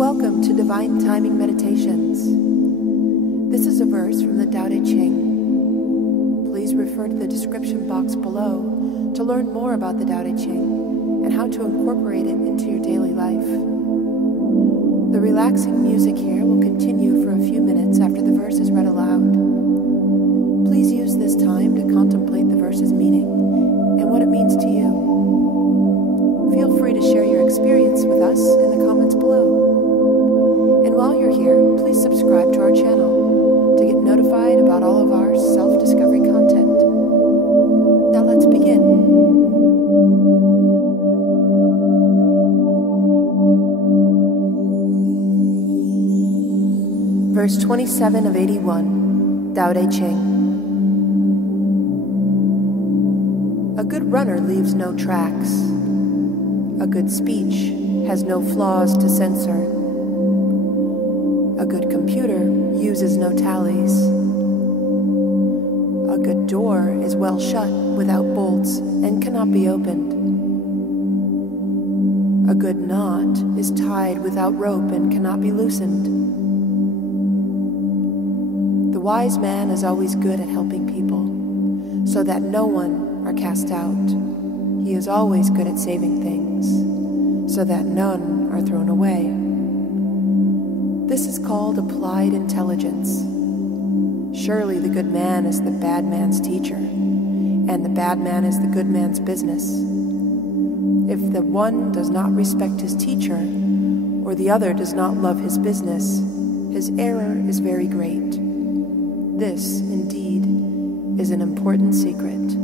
Welcome to Divine Timing Meditations. This is a verse from the Tao Te Ching. Please refer to the description box below to learn more about the Tao Te Ching and how to incorporate it into your daily life. The relaxing music here will continue for a few minutes after the verse is read aloud. Please use this time to contemplate the verse's meaning and what it means to you. Feel free to share your experience with us in the comments below. And while you're here, please subscribe to our channel to get notified about all of our self-discovery content. Now let's begin. Verse 27 of 81, Tao Te Ching. A good runner leaves no tracks. A good speech has no flaws to censor. A good computer uses no tallies. A good door is well shut without bolts and cannot be opened. A good knot is tied without rope and cannot be loosened. The wise man is always good at helping people, so that no one are cast out. He is always good at saving things, so that none are thrown away. This is called applied intelligence. Surely the good man is the bad man's teacher, and the bad man is the good man's business. If the one does not respect his teacher, or the other does not love his business, his error is very great. This, indeed, is an important secret.